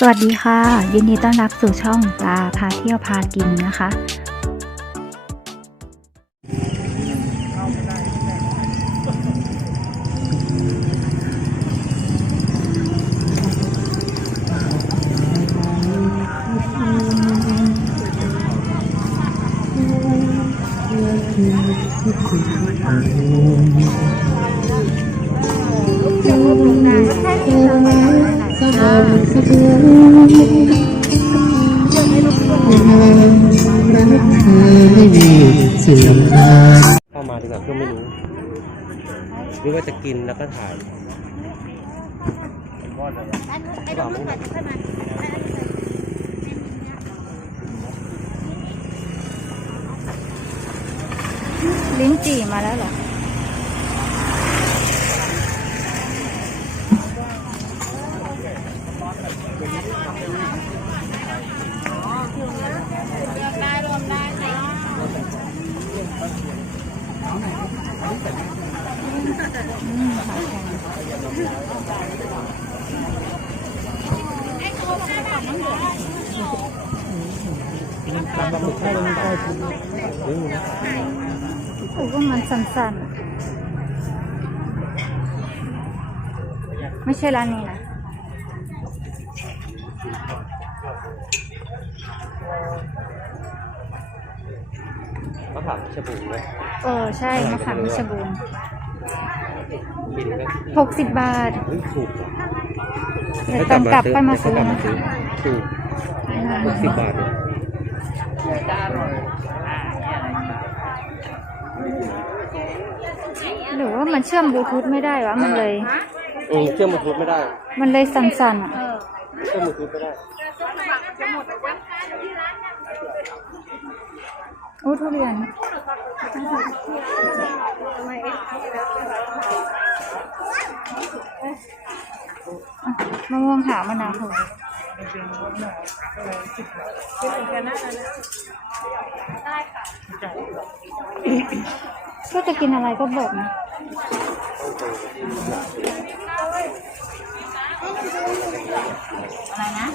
สวัสดีค่ะ ยินดีต้อนรับสู่ช่องปลาพาเที่ยวพากินนะคะ ไม่รู้หรือว่าจะกินแล้วก็ถ่ายไอกไม่ได้ลิ้นจี่มาแล้วเหรอ โอ้ว่ามันสั่นๆ ไม่ใช่ร้านนี้นะมะขามชะบูไหมเออ ใช่มะขามเพชรบูรณ์กินไหมหกสิบบาทเฮ้ยถูกว่ะเดี๋ยวตอนกลับค่อยมาซื้อให้นะกลับมาซื้อถูกหกสิบบาทเลย หรือว่ามันเชื่อมบลูทูธไม่ได้วะมันเลย เออเชื่อมบลูทูธไม่ได้มันเลยสั่นๆอะเชื่อมบลูทูธไม่ได้โอ้ทุเรียนอะมะม่วงหาวมะนาว โหก็จะกินอะไรก็บอกนะอะไรนะ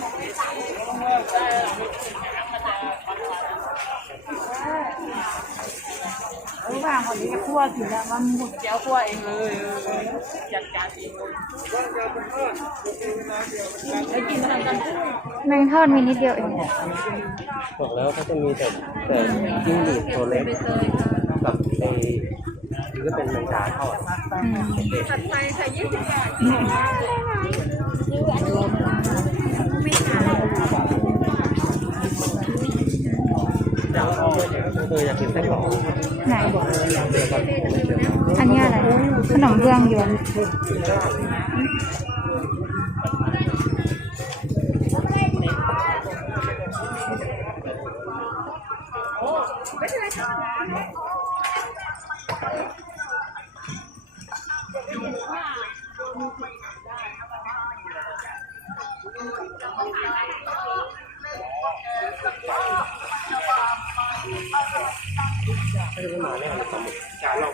คนนี้จะคั่วถึงแล้วมันหมุดเจียวคั่วเองเลยเออจัดการเองเลยแล้วกินทำกันแมงทอดมีนิดเดียวเองบอกแล้วเขาจะมีแต่แต่จิ้งหรีดตัวเล็กกับไอ้หรือก็เป็นแมงดาทอดอืมผัดไทยใส่ยี่สิบบาท ไหนออันนี้อะไร ขนมเบื้องยวน ปลาหมึกจานเรา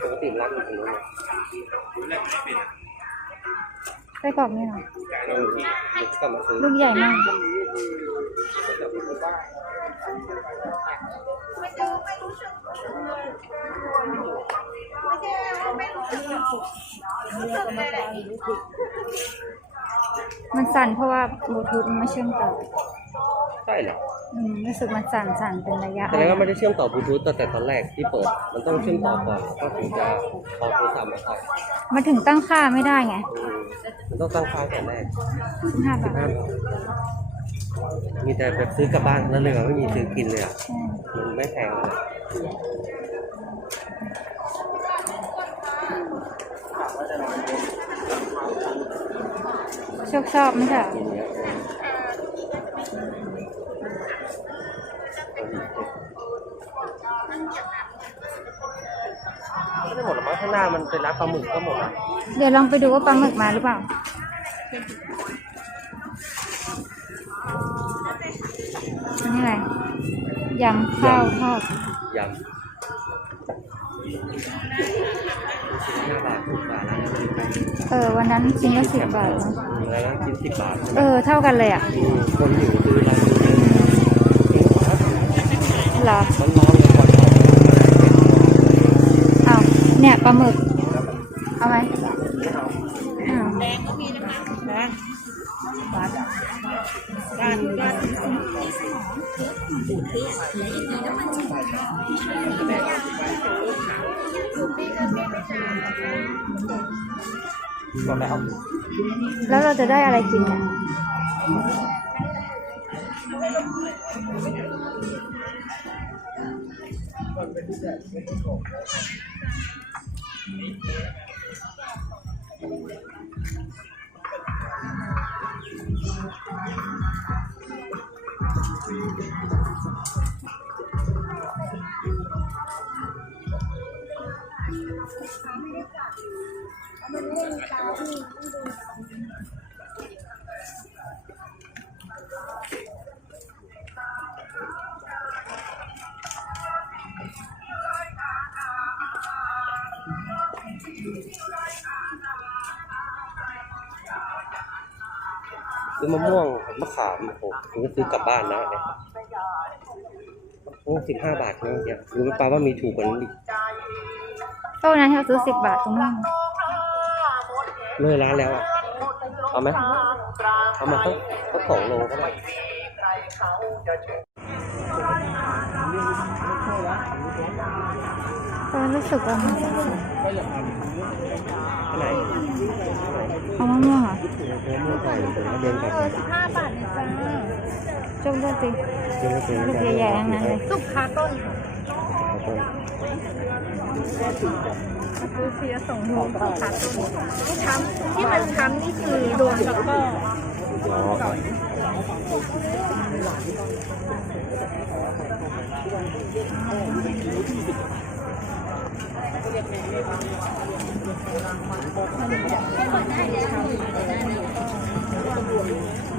ปกติร้านอยู่ตรงนู้นเลยไส้กรอกนี่เหรอเราเดี๋ยวกลับมาซื้อลูกใหญ่มากมันสั่นเพราะว่าบลูทูธมันไม่เชื่อมต่อใช่เหรอ อืมรู้สึกมันสั่นสั่นเป็นระยะแสดงว่าไม่ได้เชื่อมต่อบลูทูธตั้งแต่ตอนแรกที่เปิด มันต้องเชื่อมต่อก่อนแล้วก็ถึงจะเอาโทรศัพท์มาเข้ามันถึงตั้งค่าไม่ได้ไงอืมมันต้องตั้งค่าแต่แรกห้าบาทห้ามมีแต่แบบซื้อกลับบ้านแล้วเลยอะไม่มีซื้อกินเลยอะใช่มันไม่แพงเลยชอบชอบไม่ใช่เหรอกินเนี้ย ไม่ได้หมดหรอกมั้งข้างหน้ามันเป็นร้านปลาหมึกก็หมดแล้วเดี๋ยวลองไปดูว่าปลาหมึกมาหรือเปล่า อันนี้อะไรยำข้าวทอดยำห้าบาทถูกกว่าร้านนั้นเออ วันนั้นชิ้นละสิบบาทนะอืมแล้วนะชิ้นสิบบาทใช่ไหมเออ เท่ากันเลยอะ อืมคนอยู่ซื้อเราดูจริงครับ เหรอมันร้อนเลยก่อนเอาเนี่ยปลาหมึก เอาไหมไม่เอาอ้าวนะด้านด้านก็แล้วแล้วเราจะได้อะไรกินอะ ไม่ได้กลับมันเล่นตาที่ต้องดู ซื้อมะม่วงมะขามโอ้โหผมก็ซื้อกลับบ้านนะเนี่ยโอ้สิบห้าบาทเองเนี่ยรู้ไหมป้าว่ามีถูกกว่านั้นอีกโต๊ะนั้นที่เราซื้อสิบบาทตรงนั้นเลยร้านแล้วอะเอาไหมเอามาสักสักสองโลก็ได้ ตอนรู้สึกว่ามันอันไหนเอามะม่วงเหรอเดี๋ยวมะม่วงใส่ผมก็เดิบห้าบาทนะจ้าจุ่มด้วยสิเดินไปลูกใหญ่ๆทั้งนั้นเลยสุกคาต้นซื้อเสียส่งหัวขาต้นช้ำที่มันช้ำนี่คือโดนแล้วก็อ๋อ ไม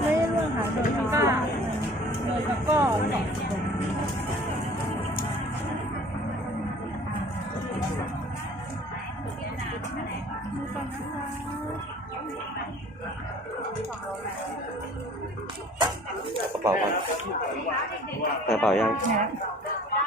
่ได้เรื่องค่ะโดนแล้วก็โดนแล้วก็กระเป๋าก่อนกระเป๋ายัง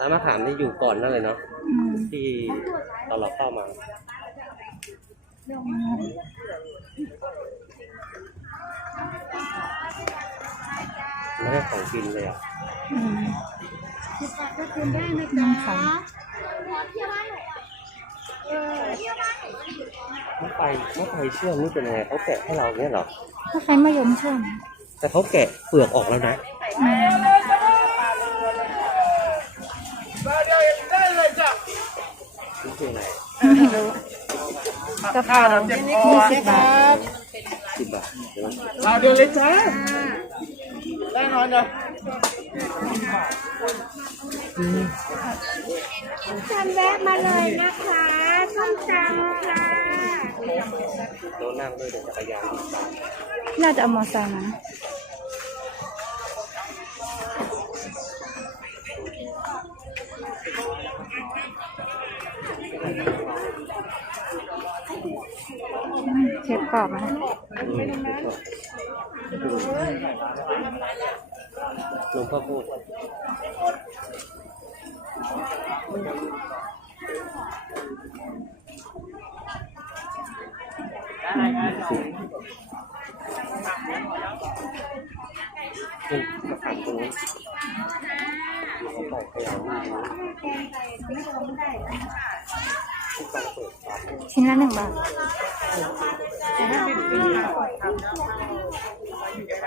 อล์ไปฝั่งนู้นดีกว่าร้านมะขามนี่อยู่ก่อนนั่นเลยเนาะอืมที่ตอนเราเข้ามาไม่ได้ของกินเลยอะอืมก็คืนได้นะน้ำจ๊ะใสมะไฟมะไฟเชื่อมนี่เป็นยังไงเขาแกะให้เราเนี่ยเหรอถ้าใครมะยมเชื่อมแต่เขาแกะเปลือกออกแล้วนะ อืมนี่คืออะไรไม่รู้กะเพรายี่สิบบาทสิบบาทใช่ไหมเอาเดี๋ยวเลยจ้าแน่นอนจ้ะจำแวะมาเลยนะคะส้มตำค่ะโน้นนั่งด้วยเดี๋ยวจักรยานดีกว่าน่าจะเอามอไซค์มา มเช็ดปอบนะอืมหลวงพ่อพูด ชิ้นละหนึ่งบาท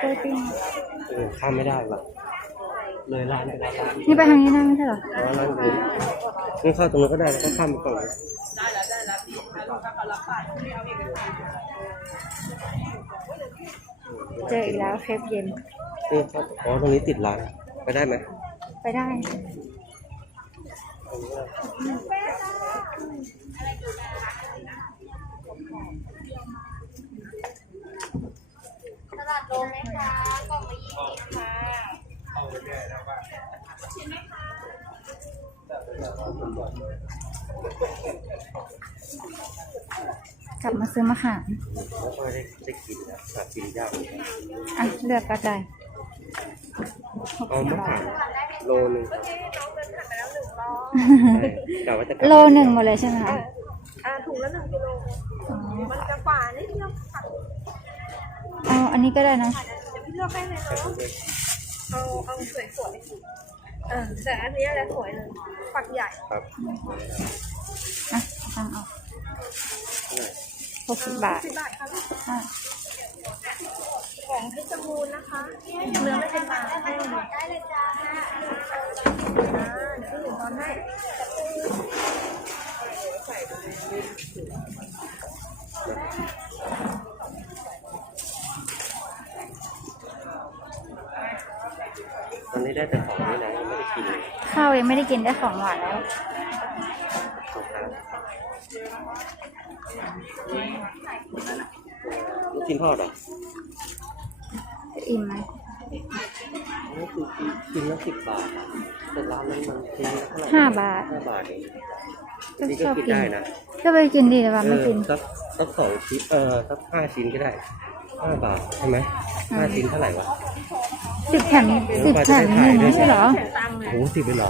กล้วยปิ้งเออข้ามไม่ได้ว่ะเลยร้านไปแล้วร้านนี่ไปทางนี้ได้ไม่ใช่เหรอร้านร้านอื่นนี่เข้าตรงนั้นก็ได้แล้วก็ข้ามไปก่อนเลยเจออีกแล้วเครปเย็นนี่ครับอ๋อตรงนี้ติดร้าน ไปได้ไหม ไปได้ ตลาดโลไหมคะกล่องละยี่สิบค่ะกลับมาซื้อมะขามแล้วก็ได้ได้กินนะหากินยากอะ เลือกก็ได้หกเอาสิบมะบาขาทมโลหนึงใช่ กะว่าจะกบโลหนึ่งหมดเลยใช่ไหมคะอ่าถุงละหนึ่งกิโลอ๋อมันจะกว่านิดเดียวค่ะเอาอันนี้ก็ได้นะเดี๋ยวพี่เลือกให้เลยใช่เนาะด้วยเอาเอาสวยสวยๆเออแต่อันนี้อะไรสวยเลยฝักใหญ่ครับอะเอาตังค์ออกหกสิบบาทสิบบาทค่ะลูกอะของเพชรบูรณ์นะคะเนื้อไม่เป็นหมาให้ได้เลยจ้า อ่าเดี๋ยวพี่หนูทอนให้ตอนนี้ได้แต่ของนี่นะยังไม่ได้กินเลยข้าวยังไม่ได้กินได้ของหวานแล้วขอบคุณลูกชิ้นทอดเหรอจะอิ่มไหมนี่คือกินละสิบบาทอะ แต่ร้านนั้นมันชิ้นละเท่าไหร่ห้าบาท ห้าบาทเองก็นี่ชก็อบกินกินได้นะก็ไปกินดีแต่ว่าไม่กิน เออสักสักสองชิ้นเออสักห้าชิ้นก็ได้ห้าบาทใช่ไหมห้าชิ้นเท่าไหร่วะสิบแถมสิบแถมหนึ่งไม่ใช่เหรอ โอ้สิบไปเหรอ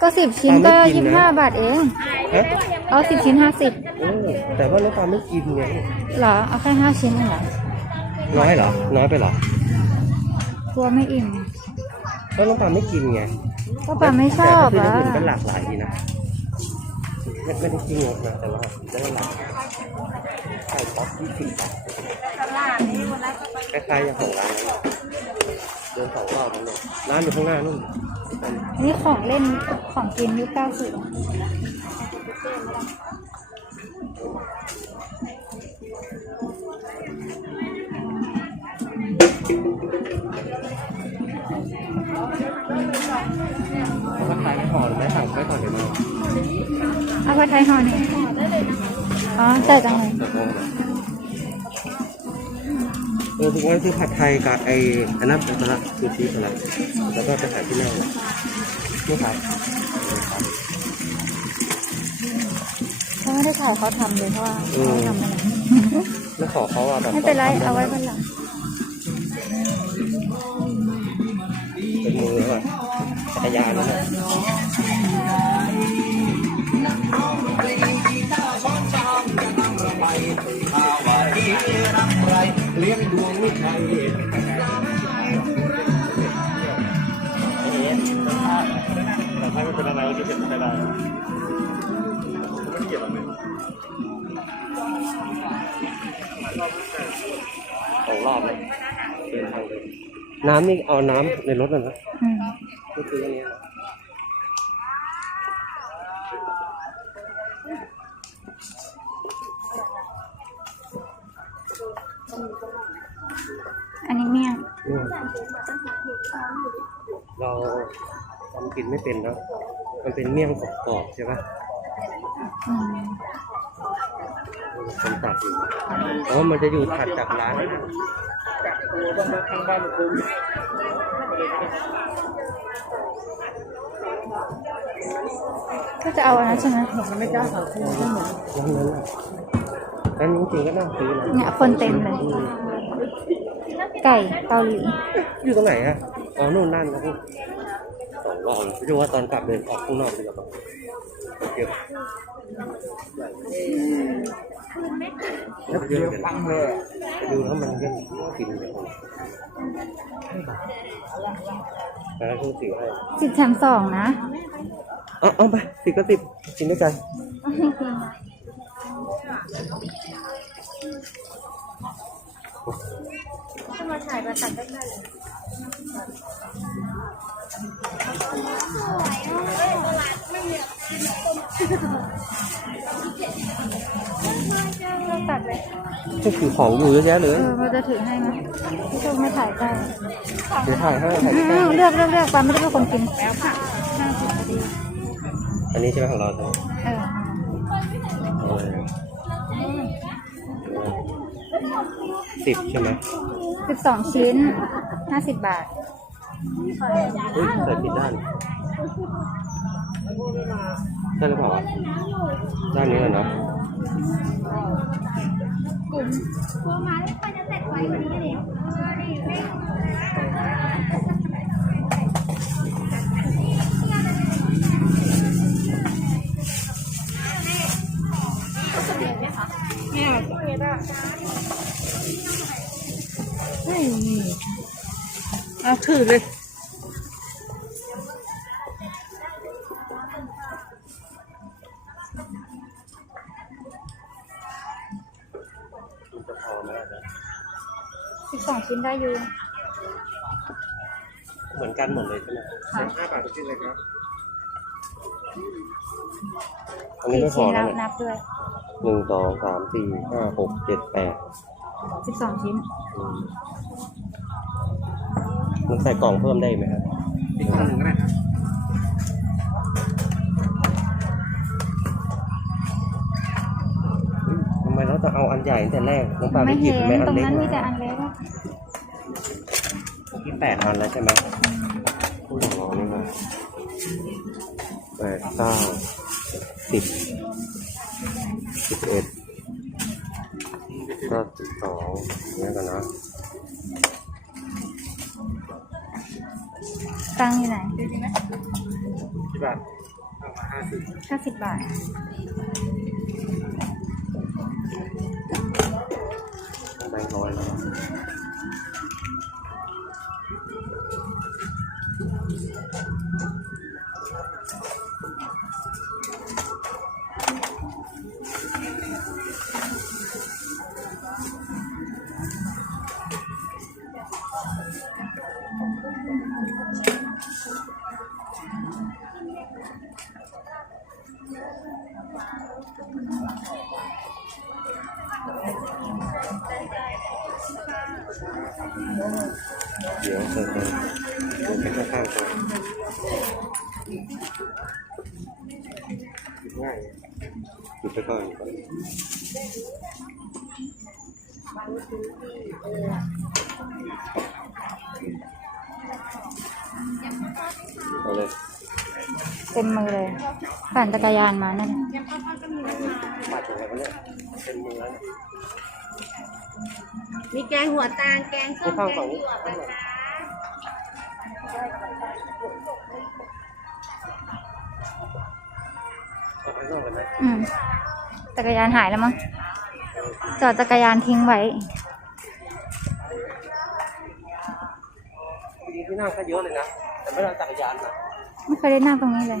ก็สิบชิ้นก็เอาไม่กิยี่นสินะบห้าบาทเอง ฮะเอาสิบชิ้นห้าสิบโอ้แต่ว่าน้องปลาไม่กินไงเหรอ เอาแค่ห้าชิ้นเองเหรอ น้อยเหรอน้อยไปเหรอกลัวไม่อิ่มก็น้องปลาไม่กินไง ก็ปาไม่ชอบแต่อะก็คือมันหลากหลายดีนะไม่ไม่ได้กินหมดนะแต่ว่าได้หลากไข่ป๊อปที่สิบบาทตลาดนี้วันนั้นก็ไปคล้ายๆอย่างของร้านนั้นเดินสองรอบแล้วเนี่ยร้านอยู่ข้างหน้านู่นนี่ของเล่นของกินยุคเก้าสิบ ราคาไม่พอหรือไม่สั่งไม่ก่อนเดี๋ยวมาเอาผัดไทยห่อหนึ่งอ๋อแต่จังเลยเออถึงว่าซื้อผัดไทยกับไอ้อันนั้นเป็นสลัดซูชิสลัดแล้วก็ไปขายที่นั่นนี่ครับเขาไม่ได้ถ่ายเขาทำเลยเพราะว่าเขาทำอะไรแล้วขอเขาอะแบบไม่เป็นไรเอาไว้วันหลังเป็นมือแล้วอะ จักรยานนั่นแหละแต่ถ้ามันเป็นอะไรก็จะเป็นไม่ได้ไม่เกี่ยวกับมันสองรอบเลยเดินทางเลยน้ำนี่เอาน้ำในรถน่ะนะอืมก็คืออันนี้นะอัน นี้เมี่ยงอืมเราทำกินไม่เป็นเนอะมันเป็นเมี่ยงกรอบๆใช่ปะอืมคนตัดอยู่อ๋อมันจะอยู่ถัดจากร้านนะก็จะเอาอันนั้นใช่ไหมไม่กล้าสั่งซื้อนั่นนั่นจริงๆก็น่าซื้อนะเนี่ยคนเต็มเลยอืม ไก่เกาหลีอยู่ตรงไหนอะอ๋อนู่นนั่นนะพี่สองรอบไม่รู้ว่าตอนกลับเดินออกข้างนอกดีกว่าเยอะแล้วเยอะปังเลยดูแล้วมันเยอะกินเลยแล้วทุกสิ่งให้สิบแถมสองนะเอาเอาไปสิบก็สิบกินด้วยกัน มาถ่ายมาตัดได้เลยตัดเลยนี่คือของอยู่เยอะแยะเลเอยอเราจะถือให้ไหมพี่โชคไม่ถ่ายได้เดี๋ยวถ่ายให้ถ่ายอืใกล้มเลือกเลือกเลือกปาไม่ได้เป็นคนกินแล้วค่ะห้าสิบพอดีๆอันนี้ใช่ไหมของเราใช่ไหมเออเออ สิบใช่ไหมสิบสองชิ้นห้าสิบบาทเฮ้ยใส่ผิดด้านได้หรือเปล่าวะด้านนี้เหรอเนาะครัวมาแล้วก็จะเสร็จไว้วันนี้เลย อาถือเลยมันจะพอไหมนะสิบสองชิ้นได้อยู่ เหมือนกันหมดเลยใช่ไหมห้าบาททุกชิ้นเลยครับอันนี้กี่ไม่พชิ้อนแล้แล้ววเนี่ยนับด้วยหนึ่งสองสามสี่ห้าหกเจ็ดแปดสิบสองชิ้น อืม มันใส่กล่องเพิ่มได้ไหมครับอีกคนหนึ่งก็ได้ครับทำไมเราต้องเอาอันใหญ่ตั้งแต่แรกน้องปลาไม่ไม่หยิเห็บนไม่อัตรนงเล็กนั้นมีแต่อันเล็กอะที่แปดอันแล้วใช่ไหมพูดถึงเรานี่มาแปดเก้าสิบสิบเอ็ดก็สิบสองเนี่ยกันนะ ตังค์อยู่ไหนกี่บาทเอามาห้าสิบห้าสิบบาท แบงค์ร้อยแล้ว เดี๋ยวเจอกันเดี๋ยวกันข้างๆกันง่ายหยุดไปก่อนเอาเลยเต็มมือเลยปั่นจักรยานมานั่นมาถึงแล้วเนี่ยเป็นมือแล้ว มีแกงหัวตาลแกงส้มข้างแกฝั่งงนี้หยวกนะคะเอาข้างนอกกันนะอืมจักรยานหายแล้วมั้งจอดจักรยานทิ้งไว้จริงๆที่นั่งก็เยอะเลยนะ แต่ไม่ได้เอาจักรยานนะไม่เคยได้นั่งตรงนี้เลย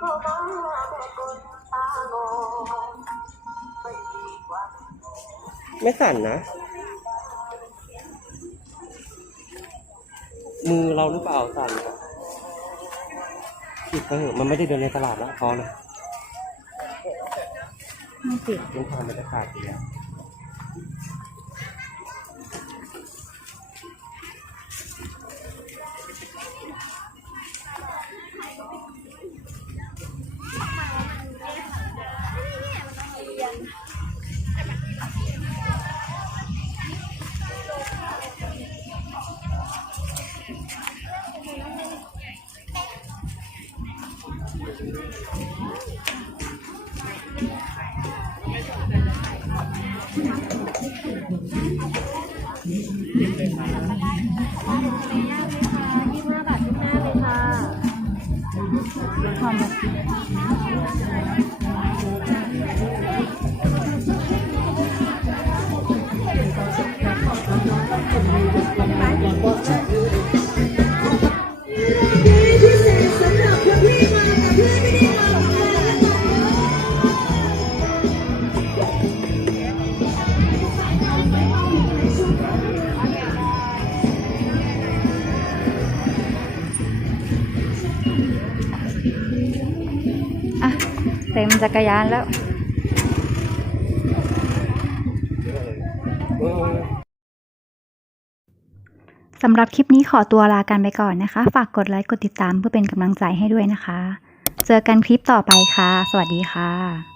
ตากไม่สั่นนะ มือเราหรือเปล่าสั่นอะผิดไปเถอะมันไม่ได้เดินในตลาดแล้วพอนะไม่ติดต้องทำบรรยากาศดีอะยี่ จักรยานแล้ว สำหรับคลิปนี้ขอตัวลากันไปก่อนนะคะ ฝากกดไลค์ กดติดตามเพื่อเป็นกำลังใจให้ด้วยนะคะ เจอกันคลิปต่อไปค่ะ สวัสดีค่ะ